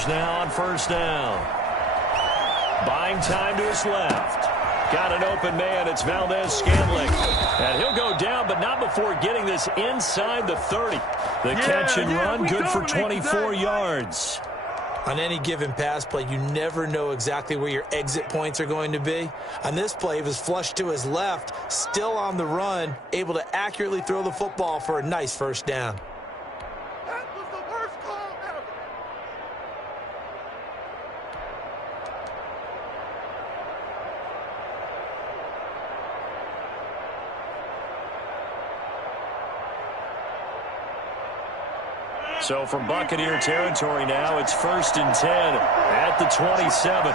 Chargers now on first down. Buying time to his left. Got an open man. It's Valdez-Scantling. And he'll go down, but not before getting this inside the 30. The catch and run, good for 24 yards. On any given pass play, you never know exactly where your exit points are going to be. On this play, he was flushed to his left, still on the run, able to accurately throw the football for a nice first down. That was the worst call ever. So from Buccaneer territory now, it's 1st and 10 at the 27.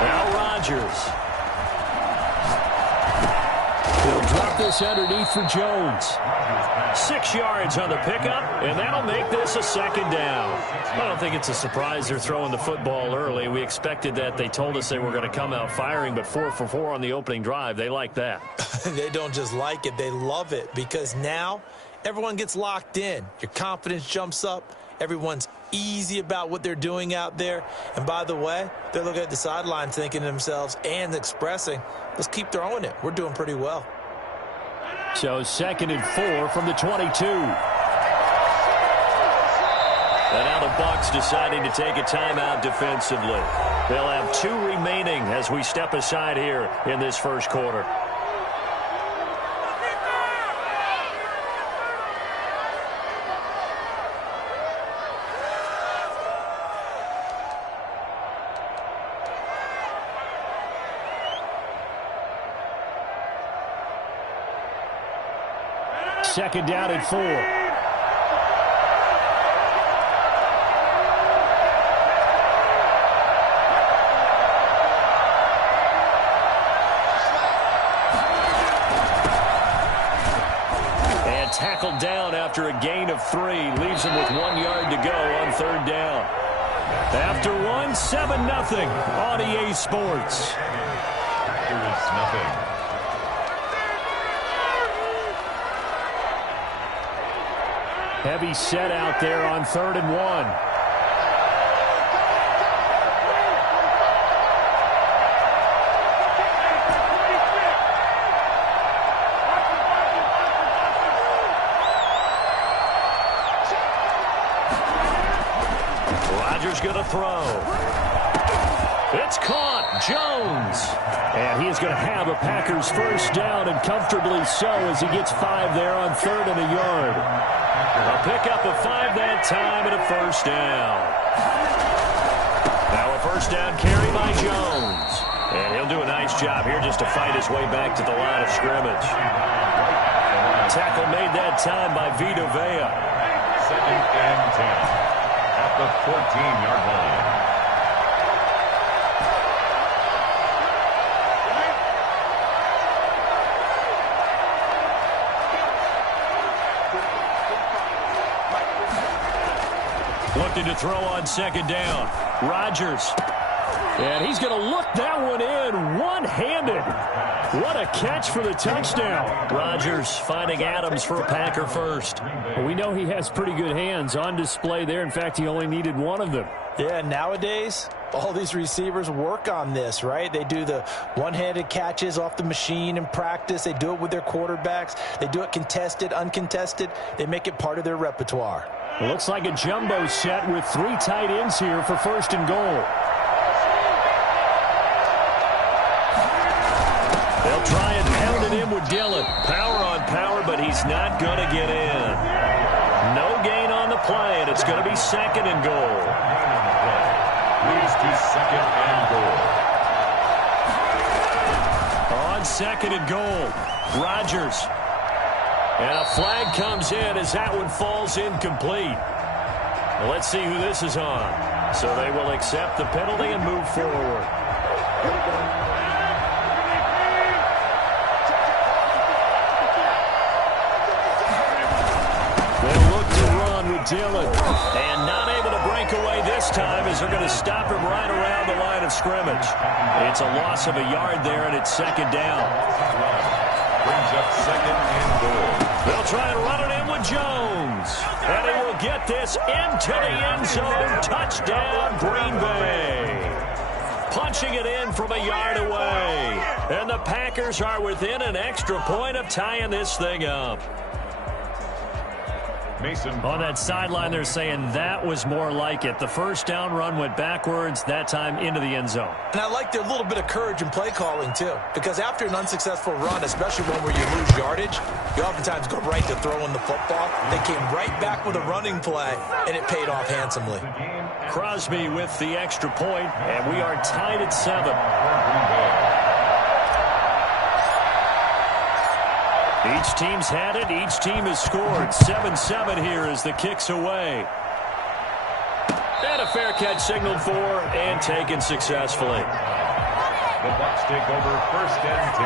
Now Rodgers. He'll drop this underneath for Jones. 6 yards on the pickup, and that'll make this a second down. I don't think it's a surprise they're throwing the football early. We expected that. They told us they were going to come out firing, but 4 for 4 on the opening drive. They like that. They don't just like it, they love it, because now everyone gets locked in. Your confidence jumps up. Everyone's easy about what they're doing out there. And by the way, they're looking at the sideline thinking to themselves and expressing, let's keep throwing it. We're doing pretty well. So 2nd and 4 from the 22. And now the Bucs deciding to take a timeout defensively. They'll have 2 remaining as we step aside here in this first quarter. Second down and 4. And tackled down after a gain of 3. Leaves him with 1 yard to go on 3rd down. After 1, 7-0 on EA Sports. Packers nothing. Heavy set out there on 3rd and 1. Rodgers going to throw. It's caught. Jones. And he is going to have a Packers first down, and comfortably so, as he gets 5 there on 3rd and a yard. A pickup of 5 that time and a first down. Now a first down carry by Jones. And he'll do a nice job here just to fight his way back to the line of scrimmage. Tackle made that time by Vita Vea. 2nd and 10 at the 14-yard line. Looking to throw on 2nd down. Rodgers. And he's going to look that one in one-handed. What a catch for the touchdown. Rodgers finding Adams for a Packer first. Well, we know he has pretty good hands on display there. In fact, he only needed one of them. Yeah, nowadays, all these receivers work on this, right? They do the one-handed catches off the machine in practice. They do it with their quarterbacks. They do it contested, uncontested. They make it part of their repertoire. It looks like a jumbo set with 3 tight ends here for 1st and goal. They'll try and pound it in with Dillon. Power on power, but he's not going to get in. No gain on the play, and it's going to be 2nd and goal. Leads to 2nd and goal. On 2nd and goal, Rodgers. And a flag comes in as that one falls incomplete. Well, let's see who this is on. So they will accept the penalty and move forward. They'll look to run with Dillon. And not able to break away this time as they're going to stop him right around the line of scrimmage. It's a loss of a yard there, and it's 2nd down. brings up 2nd and goal. They'll try and run it in with Jones. And he will get this into the end zone. Touchdown, Green Bay. Punching it in from a yard away. And the Packers are within an extra point of tying this thing up. Mason. On that sideline, they're saying that was more like it. The first down run went backwards, that time into the end zone. And I like their little bit of courage in play calling, too. Because after an unsuccessful run, especially one where you lose yardage, you oftentimes go right to throwing the football. They came right back with a running play, and it paid off handsomely. Crosby with the extra point, and we are tied at 7. Each team's had it. Each team has scored. 7-7 here as the kick's away. And a fair catch signaled for and taken successfully. The Bucs take over 1st and 10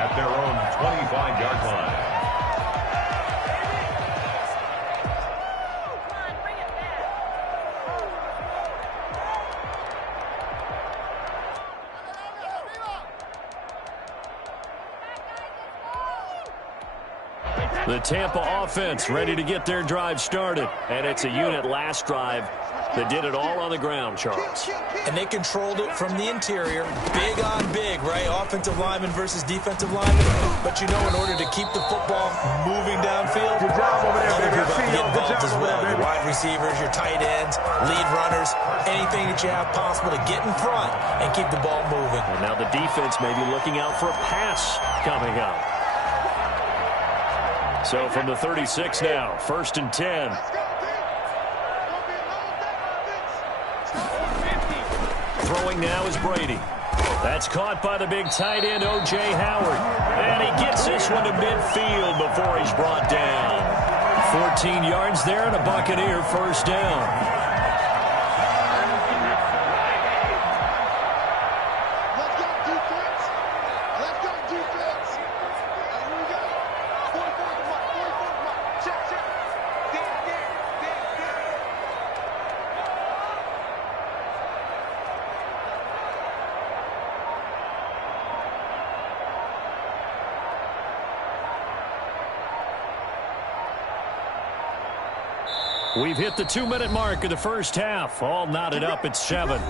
at their own 25-yard line. The Tampa offense ready to get their drive started. And it's a unit last drive that did it all on the ground, Charles. And they controlled it from the interior. Big on big, right? Offensive lineman versus defensive lineman. But you know, in order to keep the football moving downfield, Good job over there, other baby. people have to get Good involved job as over well. there, Your baby. wide receivers, your tight ends, lead runners, anything that you have possible to get in front and keep the ball moving. And now the defense may be looking out for a pass coming up. So from the 36 now, 1st and 10. Throwing now is Brady. That's caught by the big tight end, O.J. Howard. And he gets this one to midfield before he's brought down. 14 yards there and a Buccaneer first down. We've hit the 2-minute mark of the first half. All knotted up at 7.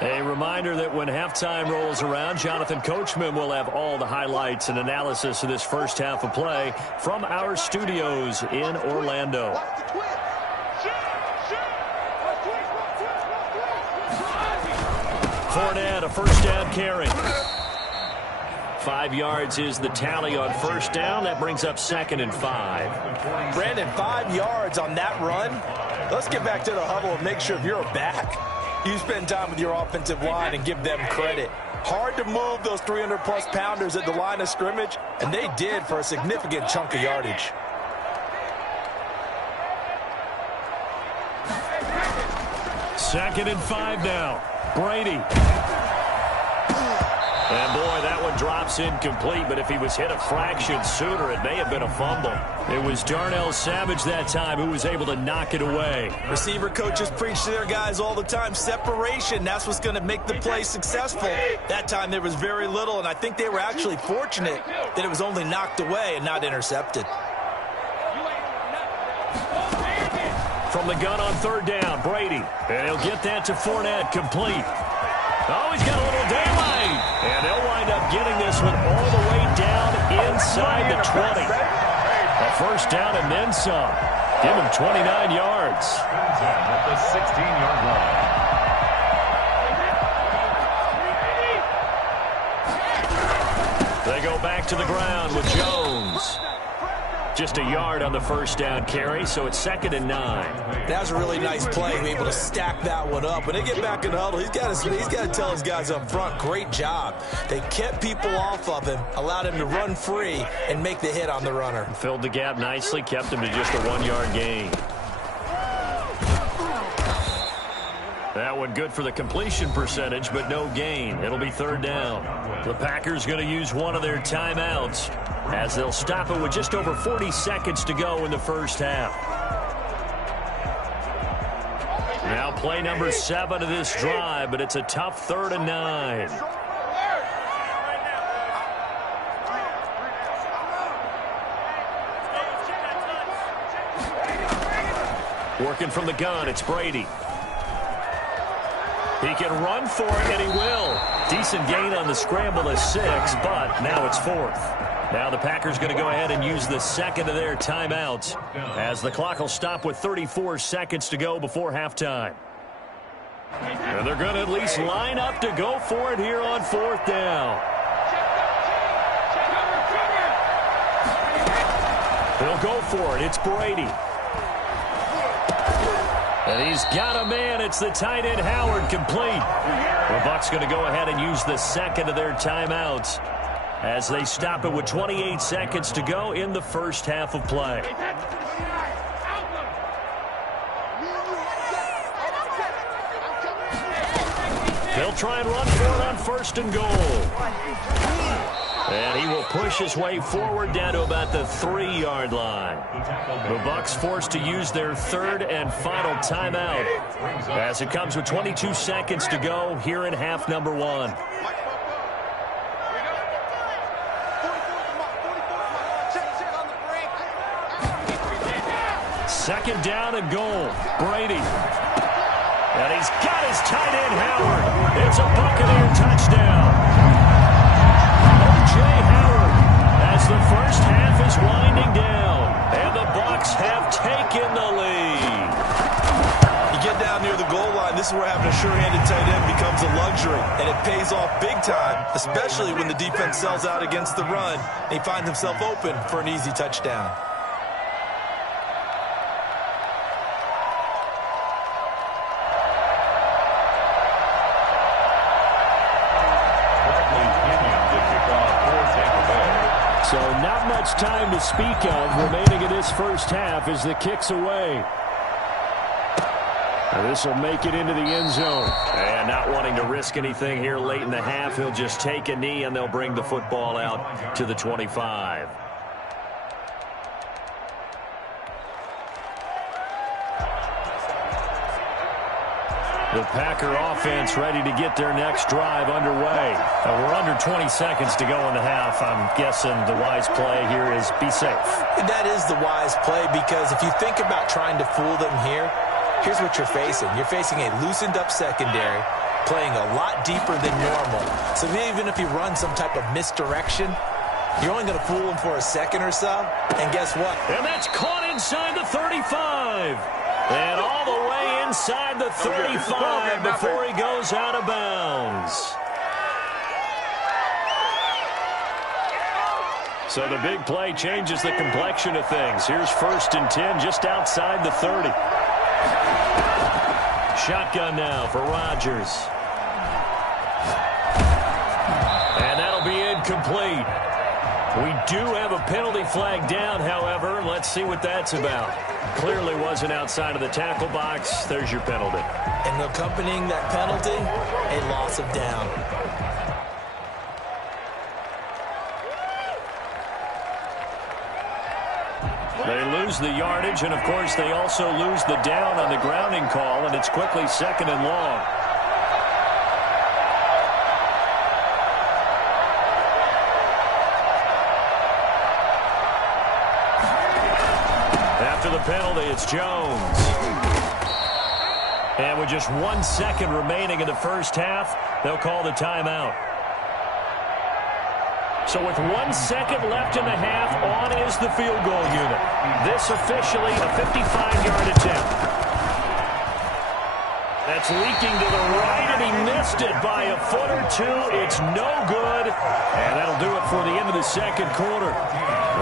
A reminder that when halftime rolls around, Jonathan Coachman will have all the highlights and analysis of this first half of play from our studios in Orlando. Fournette, a first down carry. 5 yards is the tally on first down. That brings up 2nd and 5. Brandon, 5 yards on that run. Let's get back to the huddle and make sure if you're a back, you spend time with your offensive line and give them credit. Hard to move those 300-plus pounders at the line of scrimmage, and they did for a significant chunk of yardage. Second and 5 now. Brady. And boy, that one drops incomplete, but if he was hit a fraction sooner, it may have been a fumble. It was Darnell Savage that time who was able to knock it away. Receiver coaches preach to their guys all the time. Separation, that's what's going to make the play successful. That time there was very little, and I think they were actually fortunate that it was only knocked away and not intercepted. From the gun on third down, Brady. And he'll get that to Fournette, complete. Oh, he's got a little daylight. And they'll wind up getting this one all the way down inside the 20. A first down and then some. Give him 29 yards. At the 16-yard line. They go back to the ground with Jones. Just a yard on the first down carry, so it's 2nd and 9. That was a really nice play, able to stack that one up. When they get back in the huddle, he's got to tell his guys up front, great job. They kept people off of him, allowed him to run free and make the hit on the runner. Filled the gap nicely, kept him to just a 1-yard gain. That one good for the completion percentage, but no gain. It'll be third down. The Packers going to use one of their timeouts as they'll stop it with just over 40 seconds to go in the first half. Now play number 7 of this drive, but it's a tough 3rd and 9. Working from the gun, it's Brady. He can run for it, and he will. Decent gain on the scramble to 6, but now it's 4th. Now the Packers going to go ahead and use the second of their timeouts as the clock will stop with 34 seconds to go before halftime. And they're going to at least line up to go for it here on 4th down. They'll go for it. It's Brady. And he's got a man. It's the tight end, Howard, complete. The Bucs going to go ahead and use the second of their timeouts as they stop it with 28 seconds to go in the first half of play. They'll try and run for it on 1st and goal. And he will push his way forward down to about the 3-yard line. The Bucs forced to use their 3rd and final timeout as it comes with 22 seconds to go here in half number 1. Second down and goal. Brady. And he's got his tight end, Howard. It's a Buccaneer touchdown. O.J. Howard as the first half is winding down. And the Bucs have taken the lead. You get down near the goal line, this is where having a sure-handed tight end becomes a luxury. And it pays off big time, especially when the defense sells out against the run. And he finds himself open for an easy touchdown. So not much time to speak of remaining in this first half as the kick's away. This will make it into the end zone. And not wanting to risk anything here late in the half, he'll just take a knee and they'll bring the football out to the 25. The Packer offense ready to get their next drive underway. We're under 20 seconds to go in the half. I'm guessing the wise play here is be safe. That is the wise play because if you think about trying to fool them here, here's what you're facing. You're facing a loosened up secondary playing a lot deeper than normal. So even if you run some type of misdirection, you're only going to fool them for a second or so. And guess what? And that's caught inside the 35. And all the way inside the 35 before he goes out of bounds. So the big play changes the complexion of things. Here's 1st and 10 just outside the 30. Shotgun now for Rodgers. And that'll be incomplete. We do have a penalty flag down, however. Let's see what that's about. Clearly wasn't outside of the tackle box. There's your penalty. And accompanying that penalty, a loss of down. They lose the yardage, and of course they also lose the down on the grounding call, and it's quickly 2nd and long. After the penalty, it's Jones. And with just 1 second remaining in the first half, they'll call the timeout. So with 1 second left in the half, on is the field goal unit. This officially a 55-yard attempt. That's leaking to the right, and he missed it by a foot or two. It's no good, and that'll do it for the end of the second quarter.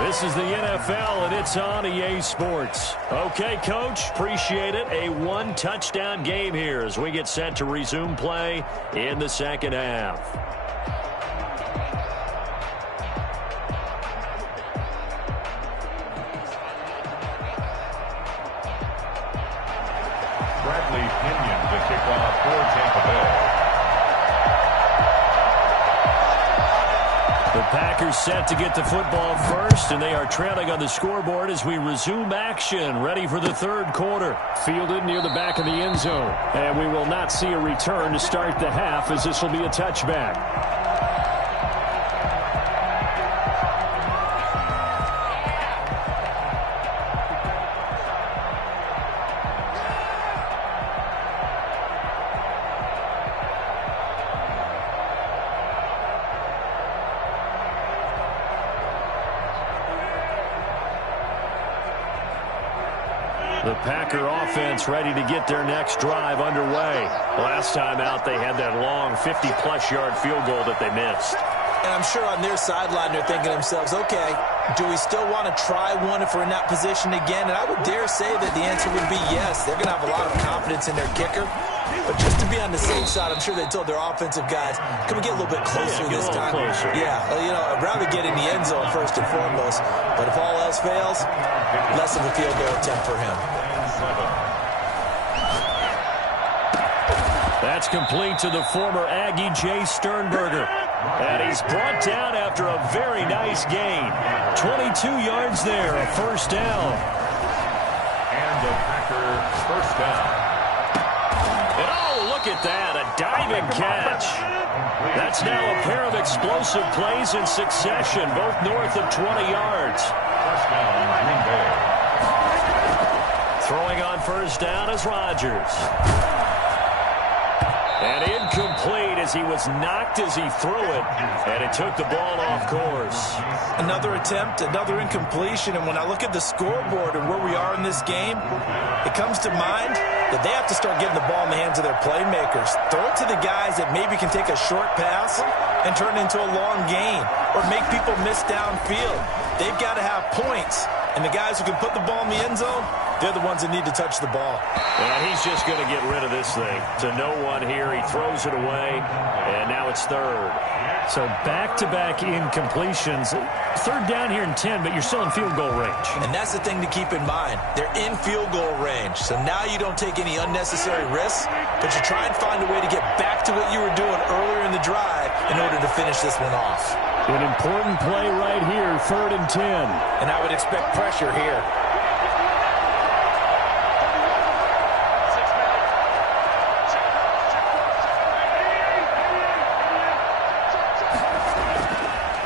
This is the NFL, and it's on EA Sports. Okay, Coach, appreciate it. A 1-touchdown game here as we get set to resume play in the second half. Bradley Pinion to kick off Packers set to get the football first, and they are trailing on the scoreboard as we resume action, ready for the third quarter. Fielded near the back of the end zone, and we will not see a return to start the half, as this will be a touchback. The Packer offense ready to get their next drive underway. Last time out, they had that long 50-plus yard field goal that they missed. And I'm sure on their sideline they're thinking to themselves, okay, do we still want to try one if we're in that position again? And I would dare say that the answer would be yes. They're going to have a lot of confidence in their kicker. But just to be on the safe side, I'm sure they told their offensive guys, can we get a little bit closer this time? Closer. Yeah, I'd rather get in the end zone first and foremost. But if all else fails, less of a field goal attempt for him. That's complete to the former Aggie, Jay Sternberger. And he's brought down after a very nice gain. 22 yards there, a first down. And the Packer first down. And oh, look at that, a diving catch. That's now a pair of explosive plays in succession, both north of 20 yards. First down, Green Bay. Throwing on first down is Rodgers. And incomplete as he was knocked as he threw it, and it took the ball off course. Another attempt, another incompletion, and when I look at the scoreboard and where we are in this game, it comes to mind that they have to start getting the ball in the hands of their playmakers. Throw it to the guys that maybe can take a short pass and turn it into a long gain or make people miss downfield. They've got to have points, and the guys who can put the ball in the end zone, they're the ones that need to touch the ball. And he's just going to get rid of this thing. To no one here. He throws it away, and now it's third. So back-to-back incompletions. Third down here in 10, but you're still in field goal range. And that's the thing to keep in mind. They're in field goal range. So now you don't take any unnecessary risks, but you try and find a way to get back to what you were doing earlier in the drive in order to finish this one off. An important play right here, 3rd and 10. And I would expect pressure here.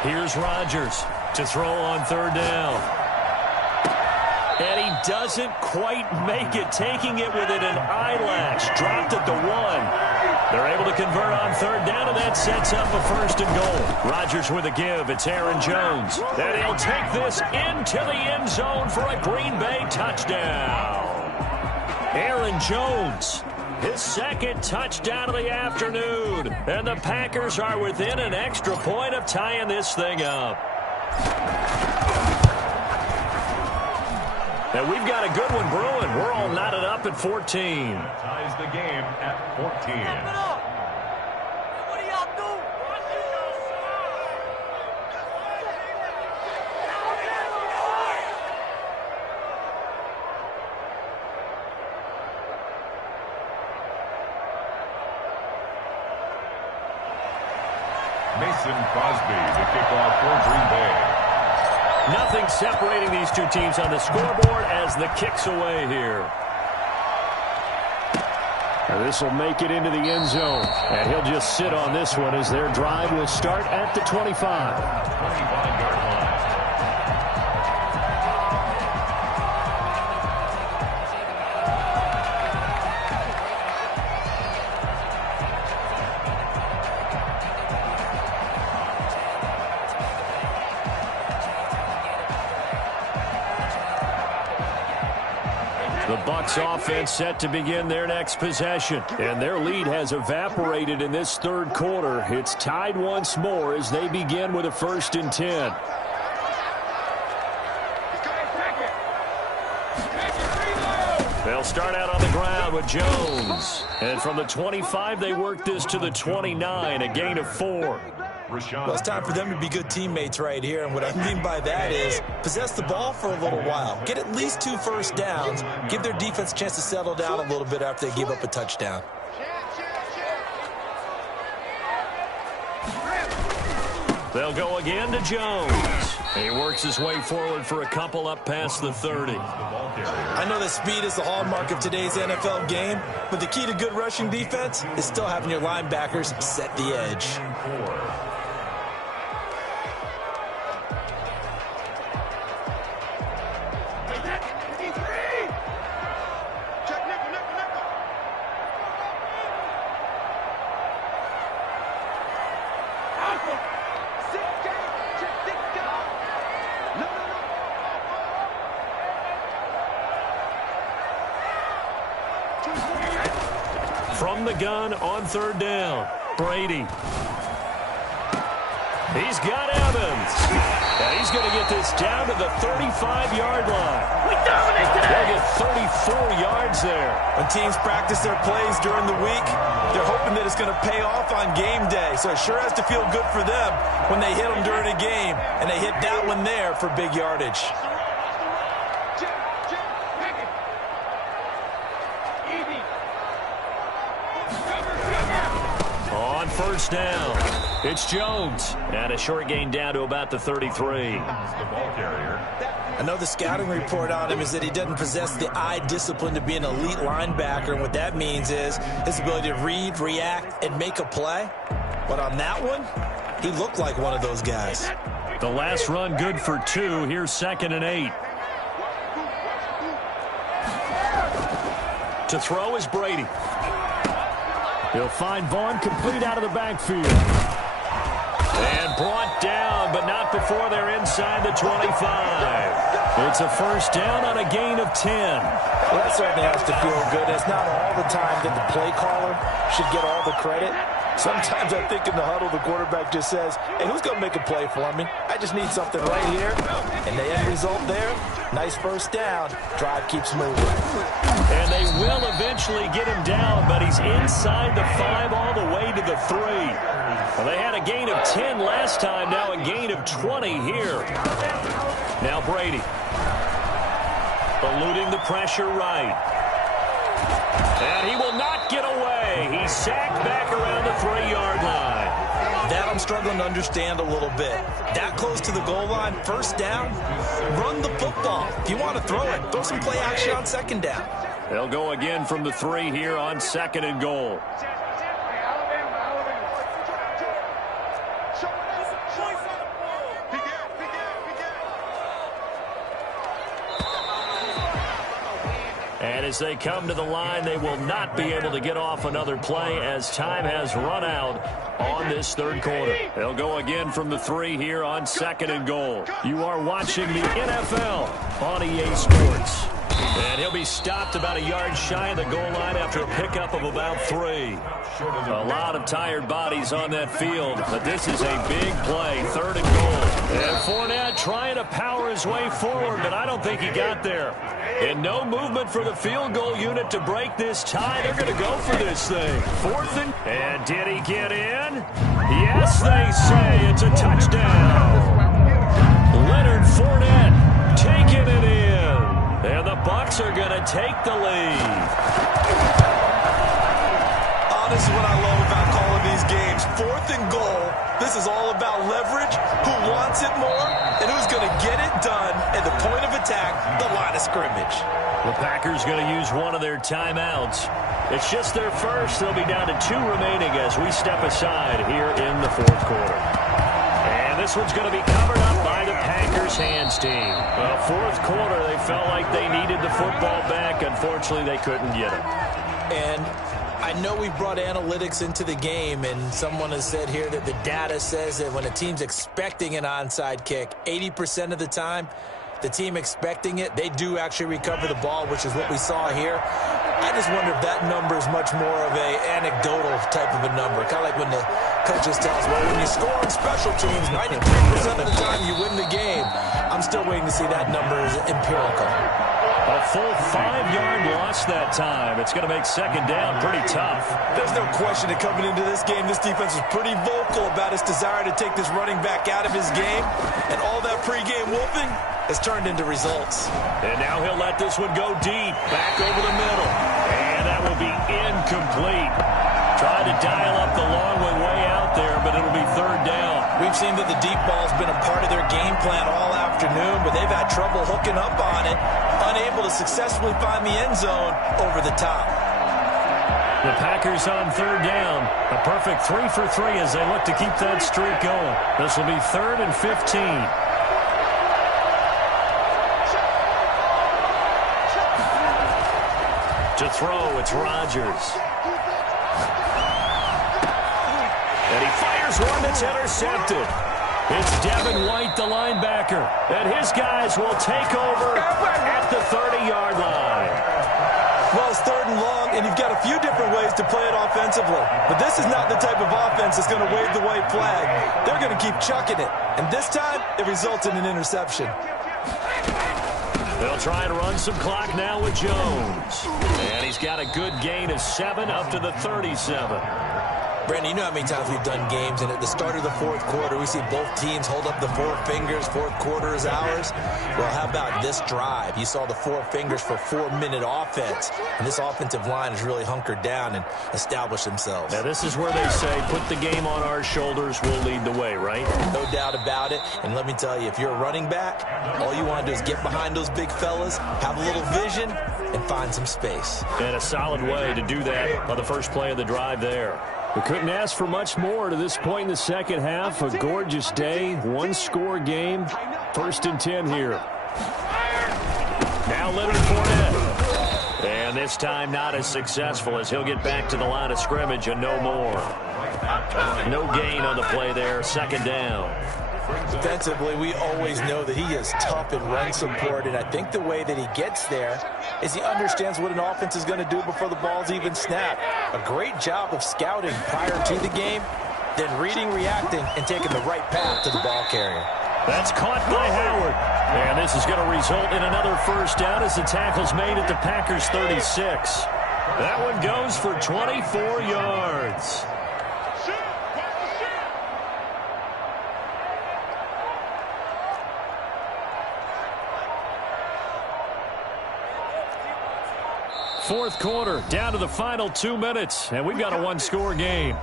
Here's Rodgers to throw on third down. And he doesn't quite make it, taking it within an eyelash. Dropped at the 1. They're able to convert on third down, and that sets up a first and goal. Rodgers with a give. It's Aaron Jones. And he'll take this into the end zone for a Green Bay touchdown. Aaron Jones, his second touchdown of the afternoon. And the Packers are within an extra point of tying this thing up. And we've got a good one brewing. We're all knotted up at 14. Ties the game at 14. Mason Crosby, the kickoff for Green Bay. Nothing separating these two teams on the scoreboard as the kick's away here. This will make it into the end zone. And he'll just sit on this one as their drive will start at the 25. 25-yard line. The Bucs offense set to begin their next possession. And their lead has evaporated in this third quarter. It's tied once more as they begin with a 1st and 10. They'll start out on the ground with Jones. And from the 25, they work this to the 29, a gain of 4. Well, it's time for them to be good teammates right here. And what I mean by that is possess the ball for a little while. Get at least 2 first downs. Give their defense a chance to settle down a little bit after they give up a touchdown. They'll go again to Jones. He works his way forward for a couple up past the 30. I know that speed is the hallmark of today's NFL game, but the key to good rushing defense is still having your linebackers set the edge. From the gun on third down, Brady. He's got Evans. And he's going to get this down to the 35-yard line. We dominate today. They'll get 34 yards there. When teams practice their plays during the week, they're hoping that it's going to pay off on game day. So it sure has to feel good for them when they hit them during a game, and they hit that one there for big yardage. On first down, it's Jones. And a short gain down to about the 33. I know the scouting report on him is that he doesn't possess the eye discipline to be an elite linebacker. And what that means is his ability to read, react, and make a play. But on that one, he looked like one of those guys. The last run good for 2. Here's 2nd and 8. To throw is Brady. He'll find Vaughn complete out of the backfield. And brought down, but not before they're inside the 25. It's a first down on a gain of 10. Well, that certainly has to feel good. It's not all the time that the play caller should get all the credit. Sometimes I think in the huddle, the quarterback just says, hey, who's going to make a play for me? I just need something right here. And the end result there, nice first down. Drive keeps moving. And they will eventually get him down, but he's inside the 5 all the way to the 3. Well, they had a gain of 10 last time, now a gain of 20 here. Now Brady. Eluding the pressure right. And he will not get away. He's sacked back around the 3-yard line. That I'm struggling to understand a little bit. That close to the goal line, first down, run the football. If you want to throw it, throw some play action on second down. They'll go again from the 3 here on 2nd and goal. And as they come to the line, they will not be able to get off another play as time has run out on this third quarter. They'll go again from the 3 here on 2nd and goal. You are watching the NFL on EA Sports. And he'll be stopped about a yard shy of the goal line after a pickup of about 3. A lot of tired bodies on that field, but this is a big play, 3rd and goal. And Fournette trying to power his way forward, but I don't think he got there. And no movement for the field goal unit to break this tie. They're going to go for this thing. 4th and did he get in? Yes, they say it's a touchdown. Leonard Fournette taking it in. And the Bucs are going to take the lead. Oh, this is what I love about calling these games. 4th and goal. This is all about leverage, who wants it more, and who's going to get it done at the point of attack, the line of scrimmage. The Packers going to use one of their timeouts. It's just their first. They'll be down to 2 remaining as we step aside here in the 4th quarter. And this one's going to be covered up by the Packers hands team. Well, 4th quarter, they felt like they needed the football back. Unfortunately, they couldn't get it. And I know we brought analytics into the game, and someone has said here that the data says that when a team's expecting an onside kick, 80% of the time, the team expecting it, they do actually recover the ball, which is what we saw here. I just wonder if that number is much more of a anecdotal type of a number. Kind of like when the coaches tell us, well, when you score on special teams, 93% of the time you win the game. I'm still waiting to see that number is empirical. A full 5-yard loss that time. It's going to make 2nd down pretty tough. There's no question that coming into this game, this defense was pretty vocal about its desire to take this running back out of his game. And all that pregame whooping has turned into results. And now he'll let this one go deep, back over the middle. And that will be incomplete. Tried to dial up the long one way out there, but it'll be 3rd down. We We've seen that the deep ball's been a part of their game plan all afternoon, but they've had trouble hooking up on it, unable to successfully find the end zone over the top. The Packers on third down. A perfect 3 for 3 as they look to keep that streak going. This will be 3rd and 15. To throw, it's Rodgers. And he fires one that's intercepted. It's Devin White, the linebacker. And his guys will take over at the 30-yard line. Well, it's 3rd and long, and you've got a few different ways to play it offensively. But this is not the type of offense that's going to wave the white flag. They're going to keep chucking it. And this time, it results in an interception. They'll try and run some clock now with Jones. And he's got a good gain of 7 up to the 37. Brandon, you know how many times we've done games, and at the start of the 4th quarter, we see both teams hold up the 4 fingers, 4th quarter is ours. Well, how about this drive? You saw the 4 fingers for 4-minute offense, and this offensive line has really hunkered down and established themselves. Now, this is where they say, put the game on our shoulders, we'll lead the way, right? No doubt about it, and let me tell you, if you're a running back, all you want to do is get behind those big fellas, have a little vision, and find some space. And a solid way to do that on the first play of the drive there. We couldn't ask for much more to this point in the second half. A gorgeous day, 1-score game. 1st and 10 here. Now Leonard Fournette. And this time not as successful as he'll get back to the line of scrimmage and no more. No gain on the play there. 2nd down. Defensively, we always know that he is tough in run support, and I think the way that he gets there is he understands what an offense is going to do before the ball's even snapped. A great job of scouting prior to the game, then reading, reacting, and taking the right path to the ball carrier. That's caught by Howard. And this is going to result in another 1st down as the tackle's made at the Packers' 36. That one goes for 24 yards. Fourth quarter, down to the final 2 minutes, and we've got a 1-score game.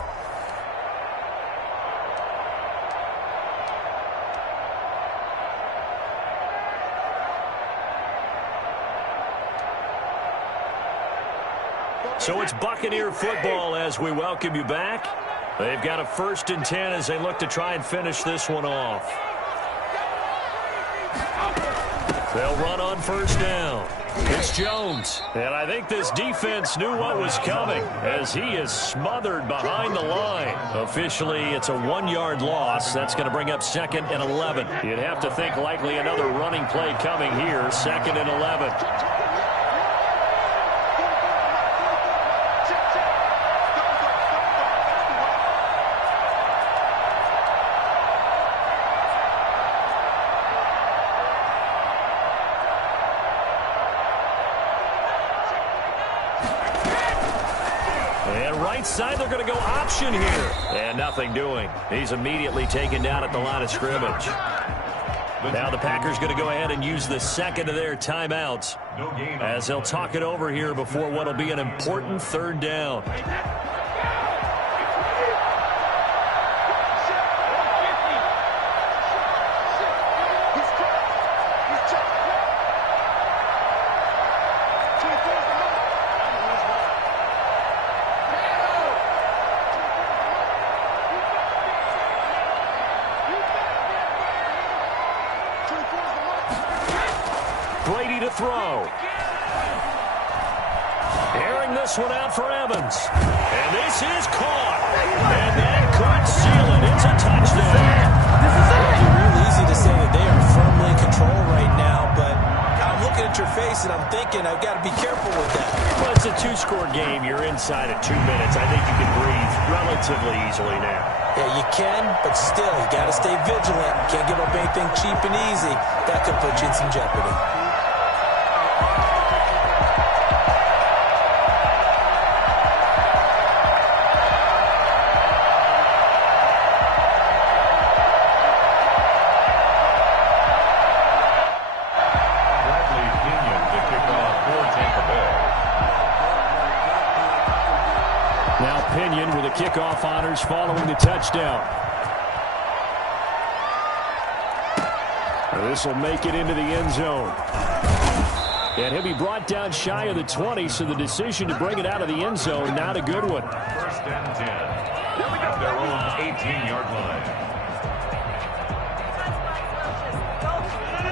So it's Buccaneer football as we welcome you back. They've got a 1st and 10 as they look to try and finish this one off. They'll run on 1st down. It's Jones. And I think this defense knew what was coming as he is smothered behind the line. Officially, it's a 1-yard loss. That's going to bring up 2nd and 11. You'd have to think likely another running play coming here. 2nd and 11. Side, they're going to go option here. And nothing doing. He's immediately taken down at the line of scrimmage. Now the Packers going to go ahead and use the 2nd of their timeouts as they'll talk it over here before what will be an important 3rd down. Brady to throw. Airing this one out for Evans. And this is caught. And that could seal it. It's a touchdown. It's real easy to say that they are firmly in control right now, but I'm looking at your face and I'm thinking I've got to be careful with that. Well, it's a 2-score game. You're inside of 2 minutes. I think you can breathe relatively easily now. Yeah, you can, but still, you got to stay vigilant. Can't give up anything cheap and easy. That could put you in some jeopardy. Now Pinion with the kickoff honors following the touchdown. This will make it into the end zone. And he'll be brought down shy of the 20, so the decision to bring it out of the end zone, not a good one. First and 10 at their own 18-yard line.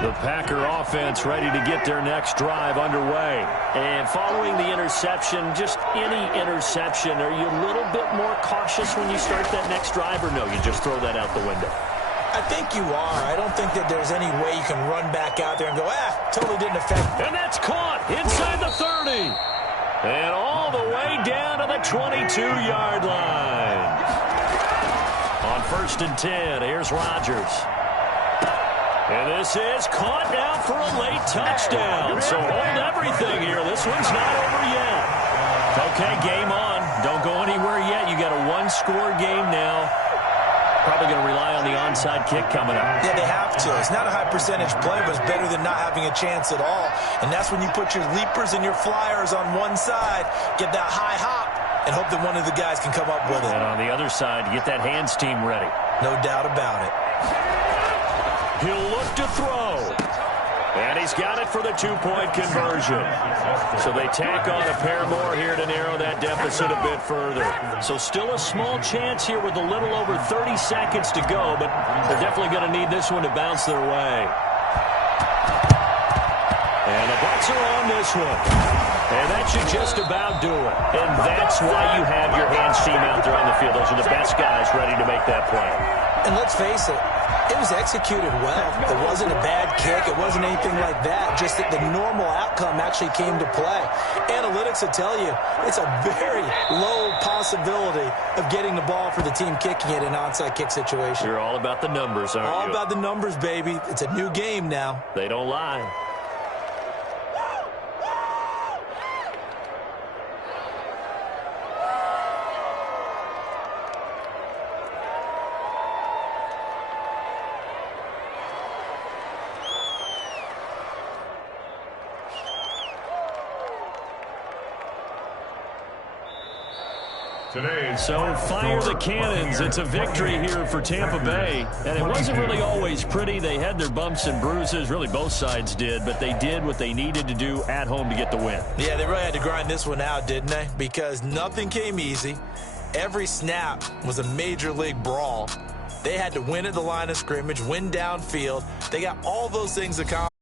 The Packer offense ready to get their next drive underway. And following the interception, just any interception, are you a little bit more cautious when you start that next drive, or no, you just throw that out the window? I think you are. I don't think that there's any way you can run back out there and go, totally didn't affect. And that's caught inside the 30. And all the way down to the 22-yard line. On first and 10, here's Rodgers. And this is caught now for a late touchdown. So hold everything here. This one's not over yet. Okay, game on. Don't go anywhere yet. You got a one-score game now. Probably going to rely on the onside kick coming up. Yeah, they have to. It's not a high percentage play, but it's better than not having a chance at all. And that's when you put your leapers and your flyers on one side, get that high hop, and hope that one of the guys can come up with it. And on the other side, get that hands team ready. No doubt about it. He'll look to throw. And he's got it for the two-point conversion. So they tack on a pair more here to narrow that deficit a bit further. So still a small chance here with a little over 30 seconds to go, but they're definitely going to need this one to bounce their way. And the Bucs are on this one. And that should just about do it. And that's why you have your hands team out there on the field. Those are the best guys ready to make that play. And let's face it, it was executed well. It wasn't a bad kick. It wasn't anything like that. Just that the normal outcome actually came to play. Analytics will tell you it's a very low possibility of getting the ball for the team kicking it in an onside kick situation. You're all about the numbers, aren't you? All about the numbers, baby. It's a new game now. They don't lie. So fire the cannons. It's a victory here for Tampa Bay. And it wasn't really always pretty. They had their bumps and bruises. Really, both sides did. But they did what they needed to do at home to get the win. Yeah, they really had to grind this one out, didn't they? Because nothing came easy. Every snap was a major league brawl. They had to win at the line of scrimmage, win downfield. They got all those things accomplished.